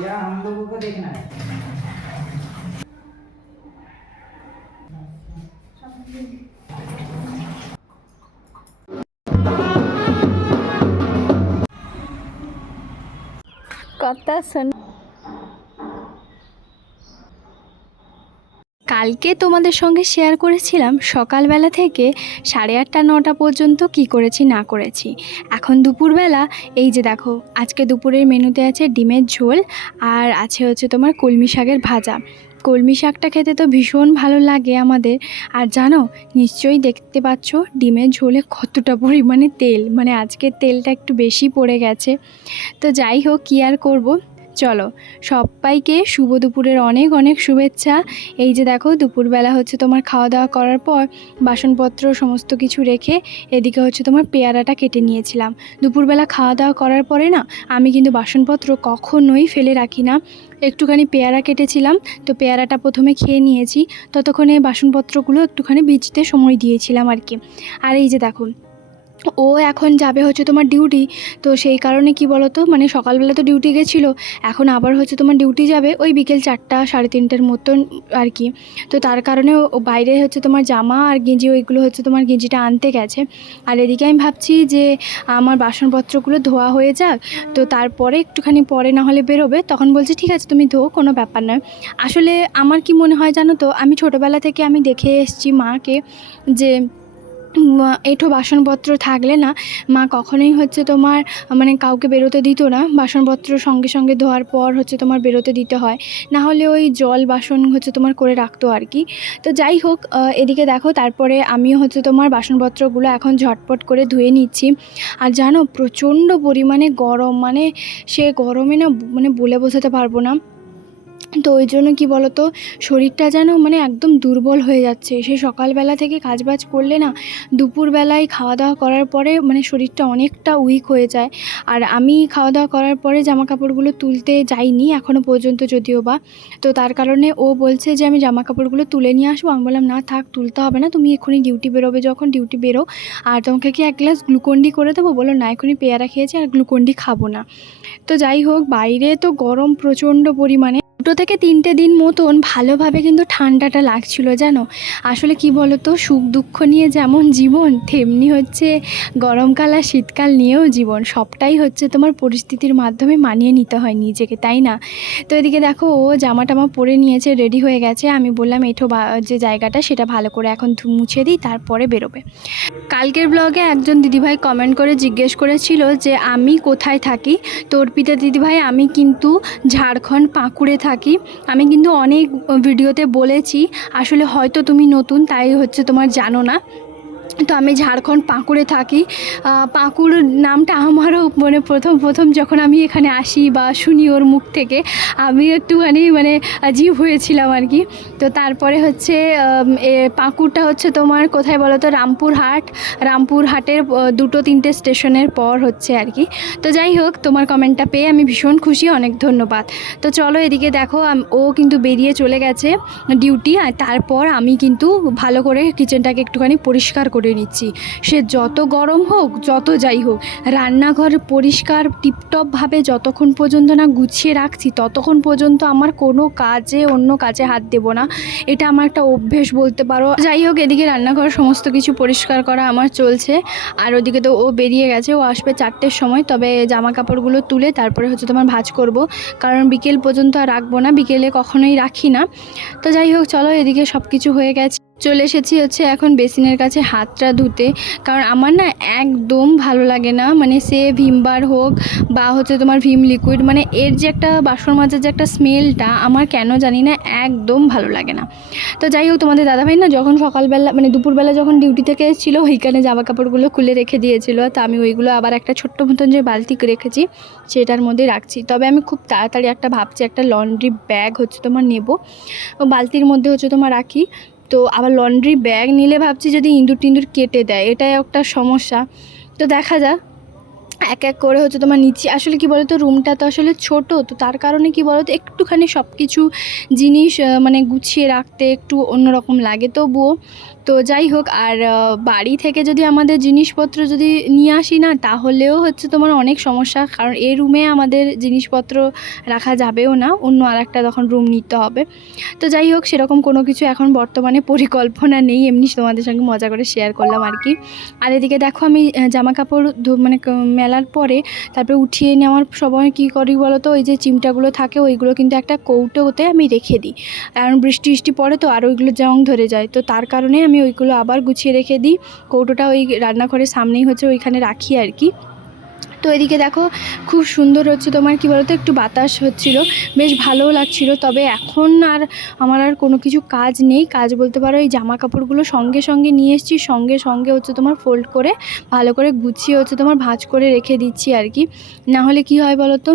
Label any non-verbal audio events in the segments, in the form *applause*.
भैया हम लोगों को देखना है। कत सुन। কালকে তোমাদের সঙ্গে শেয়ার করেছিলাম, সকালবেলা থেকে সাড়ে আটটা, নটা পর্যন্ত কি করেছি, না করেছি। এখন দুপুরবেলা, এই যে দেখো, আজকে দুপুরের মেনুতে আছে ডিমের ঝোল আর আছে হচ্ছে তোমার কলমি শাকের ভাজা। কলমি শাকটা খেতে তো ভীষণ ভালো লাগে আমাদের। আর জানো, নিশ্চয়ই দেখতে পাচ্ছ, ডিমের ঝোলে কতটা পরিমাণে তেল মানে আজকে তেলটা একটু বেশি পড়ে গেছে। তো যাই হোক, কী আর করব? চলো, সবাইকে শুভ দুপুরের অনেক অনেক শুভেচ্ছা। এই যে দেখো, দুপুরবেলা হচ্ছে তোমার খাওয়া দাওয়া করার পর বাসনপত্র সমস্ত কিছু রেখে এদিকে হচ্ছে তোমার পেয়ারাটা কেটে নিয়েছিলাম। দুপুরবেলা খাওয়া দাওয়া করার পরে না, আমি কিন্তু বাসনপত্র কখনোই ফেলে রাখি না। একটুখানি পেয়ারা কেটেছিলাম, তো পেয়ারাটা প্রথমে খেয়ে নিয়েছি। ততক্ষণে বাসনপত্রগুলো একটুখানি ভিজতে সময় দিয়েছিলাম আর কি। আর এই যে দেখো ও এখন যাবে হচ্ছে তোমার ডিউটি তো সেই কারণে কি বলো তো মানে সকালবেলা তো ডিউটি গেছিল, এখন আবার হচ্ছে তোমার ডিউটি যাবে ওই বিকেল চারটা, সাড়ে তিনটের মতন আর কি। তো তার কারণে ও বাইরে হচ্ছে তোমার জামা আর গেঞ্জি, ওইগুলো হচ্ছে তোমার গেঞ্জিটা আনতে গেছে। আর এদিকে আমি ভাবছি যে আমার বাসনপত্রগুলো ধোয়া হয়ে যাক, তো তারপরে একটুখানি পরে না হলে বেরোবে, তখন বলছে, ঠিক আছে, তুমি ধো কোনো ব্যাপার নয়। আসলে আমার কি মনে হয় জানো তো, আমি ছোটোবেলা থেকে আমি দেখে এসেছি মাকে যে এঁঠো বাসনপত্র থাকলে না, মা কখনোই হচ্ছে তোমার মানে কাউকে বেরোতে দিত না। বাসনপত্র সঙ্গে সঙ্গে ধোয়ার পর হচ্ছে তোমার বেরোতে দিতে হয়। না হলে ওই জল বাসন হচ্ছে তোমার করে রাখতো আর কি। তো যাই হোক এদিকে দেখো, তারপরে আমিও হচ্ছে তোমার বাসনপত্রগুলো এখন ঝটপট করে ধুয়ে নিচ্ছি। আর জানো, প্রচণ্ড পরিমাণে গরম মানে সে গরমে না মানে বলে বোঝাতে পারব না। তো ওই জন্য কি বলতো, শরীরটা যেন মানে একদম দুর্বল হয়ে যাচ্ছে। সেই সকালবেলা থেকে কাজ বাজ করলে না, দুপুরবেলায় খাওয়া দাওয়া করার পরে মানে শরীরটা অনেকটা উইক হয়ে যায়। আর আমি খাওয়া দাওয়া করার পরে জামা কাপড়গুলো তুলতে যাইনি এখনও পর্যন্ত যদিও বা। তো তার কারণে ও বলছে যে, আমি জামা কাপড়গুলো তুলে নিয়ে আসব। আমি বললাম, না থাক, তুলতে হবে না, তুমি এক্ষুনি ডিউটি বেরোবে যখন ডিউটি বেরো। আর তোমাকে কি এক গ্লাস গ্লুকন্ডি করে দেবো? বলো না এখনই পেয়ারা খেয়েছি, আর গ্লুকন্ডি খাব না। তো যাই হোক, বাইরে তো গরম প্রচণ্ড পরিমাণে। দুটো থেকে তিনটে দিন মতন ভালোভাবে কিন্তু ঠান্ডাটা লাগছিল, জানো? আসলে কি বলো তো সুখ দুঃখ নিয়ে যেমন জীবন, তেমনি হচ্ছে গরমকাল আর শীতকাল নিয়েও জীবন। সবটাই হচ্ছে তোমার পরিস্থিতির মাধ্যমে মানিয়ে নিতে হয় নিজেকে, তাই না? তো এদিকে দেখো, ও জামা টামা পরে নিয়েছে, রেডি হয়ে গেছে। আমি বললাম, এঠো যে জায়গাটা, সেটা ভালো করে এখন মুছে দিই, তারপরে বেরোবে। কালকের ব্লগে একজন দিদিভাই কমেন্ট করে জিজ্ঞেস করেছিল যে, আমি কোথায় থাকি? তো অর্পিতা দিদিভাই, আমি কিন্তু ঝাড়খণ্ড পাঁকুড়ে থাকি। আমি কিন্তু অনেক ভিডিওতে বলেছি আসলে হয়তো তুমি নতুন তাই হচ্ছে তোমার জানো না। তো আমি ঝাড়খণ্ড পাঁকুড়ে থাকি। পাঁকুড় নামটা আমারও মানে প্রথম প্রথম যখন আমি এখানে আসি বা শুনি ওর মুখ থেকে, আমি একটুখানি মানে আজীব হয়েছিলাম আর কি। তো তারপরে হচ্ছে পাঁকুড়টা হচ্ছে তোমার কোথায় বলো তো রামপুরহাট। রামপুরহাটের দুটো তিনটে স্টেশনের পর হচ্ছে আর কি। তো যাই হোক, তোমার কমেন্টটা পেয়ে আমি ভীষণ খুশি, অনেক ধন্যবাদ। তো চলো এদিকে দেখো ও কিন্তু বেরিয়ে চলে গেছে ডিউটি, আর তারপর আমি কিন্তু ভালো করে কিচেনটাকে একটুখানি পরিষ্কার করে নিচ্ছি। সে যত গরম হোক, যত যাই হোক, রান্নাঘর পরিষ্কার, টিপটপভাবে যতক্ষণ পর্যন্ত না গুছিয়ে রাখছি, ততক্ষণ পর্যন্ত আমার কোনো কাজে, অন্য কাজে হাত দেব না। এটা আমার একটা অভ্যেস বলতে পারো। যাই হোক, এদিকে রান্নাঘর সমস্ত কিছু পরিষ্কার করা আমার চলছে। আর ওদিকে তো ও বেরিয়ে গেছে, ও আসবে চারটের সময়। তবে জামা কাপড়গুলো তুলে তারপরে হচ্ছে তোমার ভাজ করব। কারণ বিকেল পর্যন্ত আর রাখব না, বিকেলে কখনোই রাখি না। তো যাই হোক, চলো এদিকে সব কিছু হয়ে গেছে। চলে এসেছি হচ্ছে এখন বেসিনের কাছে হাতটা ধুতে। কারণ আমার না একদম ভালো লাগে না। মানে সে ভিমবার হোক বা হচ্ছে তোমার ভিম লিকুইড মানে এর যে একটা বাসন মাজার যে একটা স্মেলটা আমার কেন জানি না একদম ভালো লাগে না। তো যাই হোক, তোমাদের দাদাভাই না যখন সকালবেলা মানে দুপুরবেলা যখন ডিউটি থেকে এসেছিল, ওইখানে জামা কাপড়গুলো খুলে রেখে দিয়েছিল। তো আমি ওইগুলো আবার একটা ছোট্ট মতন যে বালতি রেখেছি, সেটার মধ্যে রাখছি। তবে আমি খুব তাড়াতাড়ি একটা ভাবছি, একটা লন্ড্রি ব্যাগ হচ্ছে তোমার নেব। বালতির মধ্যে হচ্ছে তোমার রাখি। তো আবার লন্ড্রি ব্যাগ নিলে ভাবছি যদি ইঁদুর টিন্দুর কেটে দেয়, এটাই একটা সমস্যা। তো দেখা যাক, এক এক করে হচ্ছে তোমার নিচে আসলে কি বলতো রুমটা তো আসলে ছোট, তো তার কারণে কি বলতো, একটুখানি সব কিছু জিনিস মানে গুছিয়ে রাখতে একটু অন্যরকম লাগে। তবুও তো যাই হোক, আর বাড়ি থেকে যদি আমাদের জিনিসপত্র যদি নিয়ে আসি না, তাহলেও হচ্ছে তোমার অনেক সমস্যা। কারণ এই রুমে আমাদের জিনিসপত্র রাখা যাবেও না, অন্য আর একটা তখন রুম নিতে হবে। তো যাই হোক, সেরকম কোনো কিছু এখন বর্তমানে *laughs* পরিকল্পনা নেই, এমনি তোমাদের সঙ্গে মজা করে শেয়ার করলাম আর কি। আর এদিকে দেখো, আমি জামা কাপড় মানে মেলার পরে তারপরে উঠিয়ে নেওয়ার সময় কী করি বলো তো ওই যে চিমটাগুলো থাকে, ওইগুলো কিন্তু একটা কৌটোতে আমি রেখে দিই। কারণ বৃষ্টি বৃষ্টি পড়ে তো, আর ওইগুলো জং ধরে যায়। তো তার কারণে আমি ওইগুলো আবার গুছিয়ে রেখে দিই। কৌটোটা ওই রান্নাঘরের সামনেই হচ্ছে, ওইখানে রাখি আর কি। তো এদিকে দেখো, খুব সুন্দর হচ্ছে তোমার, কি বলতো, একটু বাতাস হচ্ছিল। বেশ ভালোও লাগছিল, তবে এখন আর আমার আর কোনো কিছু কাজ নেই। কাজ বলতে পারো, এই জামা কাপড়গুলো সঙ্গে সঙ্গে নিয়ে এসেছি, সঙ্গে সঙ্গে হচ্ছে তোমার ফোল্ড করে, ভালো করে গুছিয়ে হচ্ছে তোমার ভাঁজ করে রেখে দিচ্ছি আর কি। না হলে কি হয় বলো তো?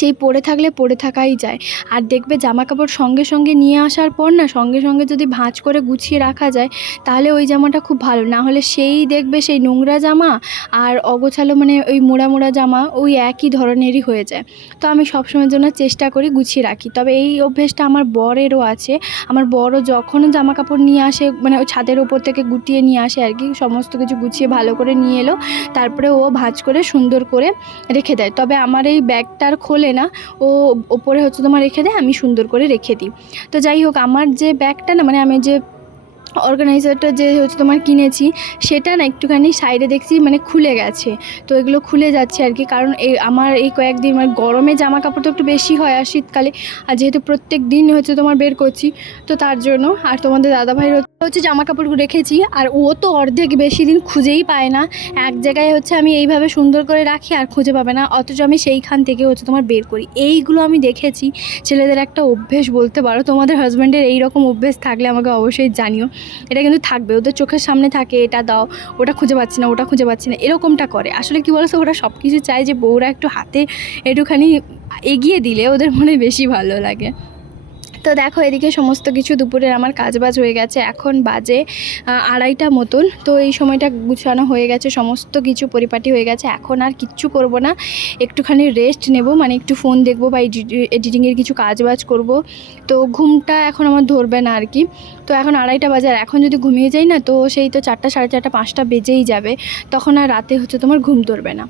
সেই পড়ে থাকলে পড়ে থাকাই যায়। আর দেখবে জামা কাপড় সঙ্গে সঙ্গে নিয়ে আসার পর না, সঙ্গে সঙ্গে যদি ভাঁজ করে গুছিয়ে রাখা যায়, তাহলে ওই জামাটা খুব ভালো। না হলে সেই দেখবে সেই নোংরা জামা আর অগোছালো মানে ওই মোড়া মোড়া জামা ওই একই ধরনেরই হয়ে যায়। তো আমি সবসময়ের জন্য চেষ্টা করি গুছিয়ে রাখি। তবে এই অভ্যেসটা আমার বরেরও আছে। আমার বড় যখন জামা কাপড় নিয়ে আসে মানে ওই ছাদের ওপর থেকে গুটিয়ে নিয়ে আসে আর কি, সমস্ত কিছু গুছিয়ে ভালো করে নিয়ে এলো, তারপরে ও ভাঁজ করে সুন্দর করে রেখে দেয়। তবে আমার এই ব্যাগটার খোলে না, ও ওপরে হচ্ছে তোমার রেখে দেয়, আমি সুন্দর করে রেখে দিই। তো যাই হোক, আমার যে ব্যাগটা না মানে আমি যে অর্গানাইজারটা যে হচ্ছে তোমার কিনেছি, সেটা না একটুখানি সাইডে দেখছি মানে খুলে গেছে। তো এগুলো খুলে যাচ্ছে আর কি, কারণ এই আমার এই কয়েকদিন মানে গরমে জামা কাপড় তো একটু বেশি হয় আর শীতকালে। আর যেহেতু প্রত্যেক দিন হচ্ছে তোমার বের করছি, তো তার জন্য আর তোমাদের দাদাভাইয়ের হচ্ছে জামা কাপড় রেখেছি, আর ও তো অর্ধেক বেশি দিন খুঁজেই পায় না। এক জায়গায় হচ্ছে আমি এইভাবে সুন্দর করে রাখি আর খুঁজে পাবে না, অথচ আমি সেইখান থেকে হচ্ছে তোমার বের করি। এইগুলো আমি দেখেছি, ছেলেদের একটা অভ্যেস বলতে পারো, তোমাদের হাজব্যান্ডের এই রকম অভ্যেস থাকলে আমাকে অবশ্যই জানিও। এটা কিন্তু থাকবে, ওদের চোখের সামনে থাকে, এটা দাও, ওটা খুঁজে পাচ্ছি না, ওটা খুঁজে পাচ্ছি না, এরকমটা করে। আসলে কি বলতো, ওরা সব কিছু চায় যে বউরা একটু হাতে একটুখানি এগিয়ে দিলে ওদের মনে বেশি ভালো লাগে। তো দেখো, এদিকে সমস্ত কিছু দুপুরের আমার কাজবাজ হয়ে গেছে। এখন বাজে আড়াইটা মতন। তো এই সময়টা গুছানো হয়ে গেছে, সমস্ত কিছু পরিপাটি হয়ে গেছে। এখন আর কিচ্ছু করব না। একটুখানি রেস্ট নেব মানে একটু ফোন দেখব বা এডিটিংয়ের কিছু কাজবাজ করব। তো ঘুমটা এখন আমার ধরবে না আর কি। তো এখন আড়াইটা বাজে, আর এখন যদি ঘুমিয়ে যাই না, তো সেই তো চারটা, সাড়ে চারটা, পাঁচটা বেজেই যাবে। তখন আর রাতে হচ্ছে তোমার ঘুম ধরবে না।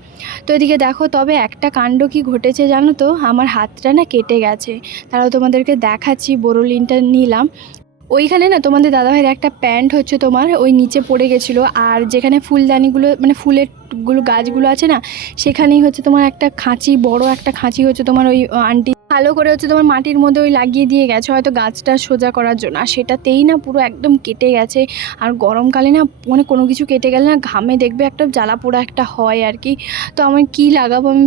তো এদিকে দেখো, তবে একটা কাণ্ড কি ঘটেছে জানো তো? আমার হাতটা না কেটে গেছে। তারাও তোমাদেরকে দেখাচ্ছি। বোরোলিনটা নিলাম। ওইখানে না তোমাদের দাদাভাইয়ের একটা প্যান্ট হচ্ছে তোমার, ওই নিচে পড়ে গেছিল। আর যেখানে ফুলদানিগুলো মানে ফুলেরগুলো, গাছগুলো আছে না, সেখানেই হচ্ছে তোমার একটা খাঁচি, বড় একটা খাঁচি হচ্ছে তোমার ওই আন্টি ভালো করে হচ্ছে তোমার মাটির মধ্যে ওই লাগিয়ে দিয়ে গেছে, হয়তো গাছটা সোজা করার জন্য। আর সেটাতেই না পুরো একদম কেটে গেছে। আর গরমকালে না মানে কোনো কিছু কেটে গেলে না ঘামে দেখবে একটা জ্বালা পোড়া একটা হয় আর কি তো আমার কী লাগাবো আমি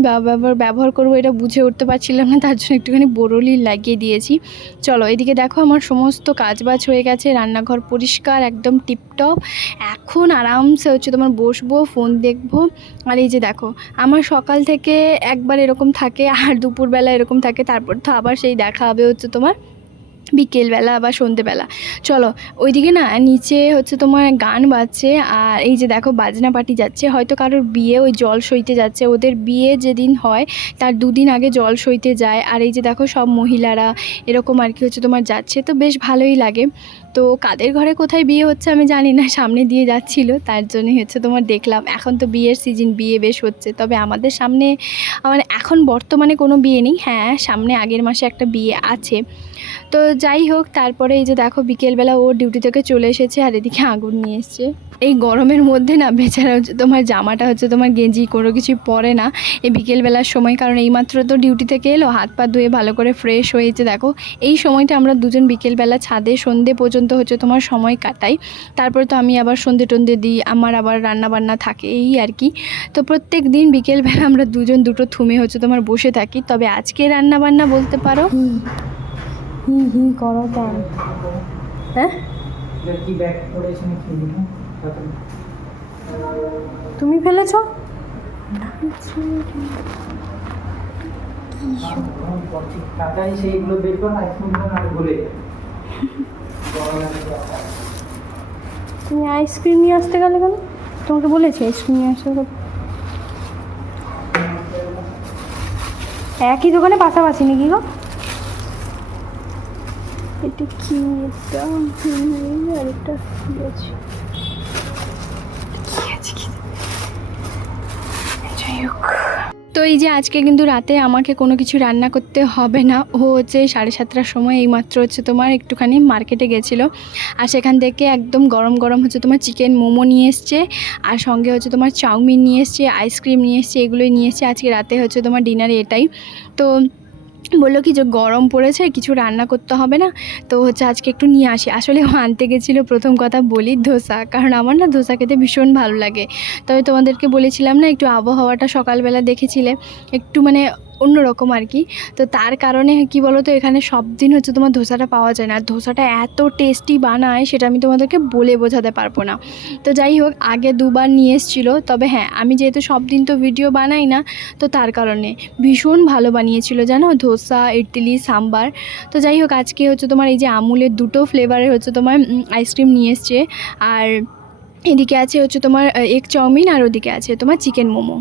ব্যবহার করব এটা বুঝে উঠতে পারছিলাম না, তার জন্য একটুখানি বোরলি লাগিয়ে দিয়েছি। চলো এদিকে দেখো আমার সমস্ত কাজবাজ হয়ে গেছে, রান্নাঘর পরিষ্কার, একদম টিপটপ। এখন আরামসে হচ্ছে তোমার বসবো, ফোন দেখব। আর এই যে দেখো, আমার সকাল থেকে একবার এরকম থাকে, আর দুপুরবেলা এরকম থাকে তারপর তো আবার সেই দেখা হবে হচ্ছে তোমার বিকেলবেলা বা সন্ধেবেলা। চলো, ওইদিকে না নিচে হচ্ছে তোমার গান বাজছে আর এই যে দেখো বাজনা পার্টি যাচ্ছে। হয়তো কারোর বিয়ে ওই জল সইতে যাচ্ছে। ওদের বিয়ে যেদিন হয় তার দুদিন আগে জল সইতে যায়। আর এই যে দেখো সব মহিলারা এরকম আর কি হচ্ছে তোমার যাচ্ছে। তো বেশ ভালোই লাগে। তো কাদের ঘরে কোথায় বিয়ে হচ্ছে আমি জানি না, সামনে দিয়ে যাচ্ছিল, তার জন্যই হচ্ছে তোমার দেখলাম। এখন তো বিয়ের সিজন বিয়ে বেশ হচ্ছে। তবে আমাদের সামনে মানে এখন বর্তমানে কোনো বিয়ে নেই। হ্যাঁ সামনে আগের মাসে একটা বিয়ে আছে। তো যাই হোক, তারপরে এই যে দেখো, বিকেলবেলা ও ডিউটি থেকে চলে এসেছে আর এদিকে আগুন নিয়ে এসছে। এই গরমের মধ্যে না, বেচারা হচ্ছে তোমার জামাটা হচ্ছে তোমার গেঞ্জি, কোনো কিছু পরে না। এই বিকেলবেলার সময়, কারণ এইমাত্র তো ডিউটি থেকে এলো, হাত পা ধুয়ে ভালো করে ফ্রেশ হয়েছে দেখো, এই সময়টা আমরা দুজন বিকেলবেলা ছাদে, সন্ধে পর্যন্ত হচ্ছে তোমার সময় কাটাই তারপর তো আমি আবার সন্ধে টন্ধে দিই আমার আবার রান্না বান্না থাকে এই আর কি তো প্রত্যেক দিন বিকেলবেলা আমরা দুজন দুটো থুমে হচ্ছে তোমার বসে থাকি তবে আজকে রান্না বান্না বলতে পারো হি হি করো হ্যাঁ। তুমি ফেলেছো সেইগুলো বের কর বলে। তুমি আইসক্রিম নিয়ে আসতে গেলে কেন? তোমাকে বলেছি আইসক্রিম নিয়ে আসতে হবে একই দোকানে পাশাপাশি নাকি গো? এটা কি? এটা আরেকটা কি আছে? যাই হোক তো এই যে আজকে কিন্তু রাতে আমাকে কোনো কিছু রান্না করতে হবে না। ও হচ্ছে সাড়ে সাতটার সময় এইমাত্র হচ্ছে তোমার একটুখানি মার্কেটে গেছিল। আর সেখান থেকে একদম গরম গরম হচ্ছে তোমার চিকেন মোমো নিয়ে এসছে। আর সঙ্গে হচ্ছে তোমার চাউমিন নিয়ে এসছে, আইসক্রিম নিয়ে এসছে, এগুলোই নিয়ে এসছে। আজকে রাতে হচ্ছে তোমার ডিনারে এটাই। তো বলল কি যে গরম পড়েছে, কিছু রান্না করতে হবে না, তো হচ্ছে আজকে একটু নিয়ে আসি। আসলে ও আনতে গেছিল, প্রথম কথা বলি ধোসা, কারণ আমার না ধোসা খেতে ভীষণ ভালো লাগে। তবে তোমাদেরকে বলেছিলাম না, একটু আবহাওয়াটা সকালবেলা দেখেছিলে, একটু মানে অন্যরকম আর কি। তো তার কারণে কি বলো তো এখানে সব দিন হচ্ছে তোমার ধোসাটা পাওয়া যায় না। আর ধোসাটা এত টেস্টি বানায়, সেটা আমি তোমাদেরকে বলে বোঝাতে পারব না। তো যাই হোক, আগে দুবার নিয়ে এসেছিল। তবে হ্যাঁ আমি যেহেতু সব দিন তো ভিডিও বানাই না, তো তার কারণে ভীষণ ভালো বানিয়েছিল জানো? ধোসা, ইডলি, সাম্বার। তো যাই হোক, আজকে হচ্ছে তোমার এই যে আমুলের দুটো ফ্লেভারের হচ্ছে তোমার আইসক্রিম নিয়ে এসছে। আর এদিকে আছে হচ্ছে তোমার এগ চাউমিন, আর ওদিকে আছে তোমার চিকেন মোমো।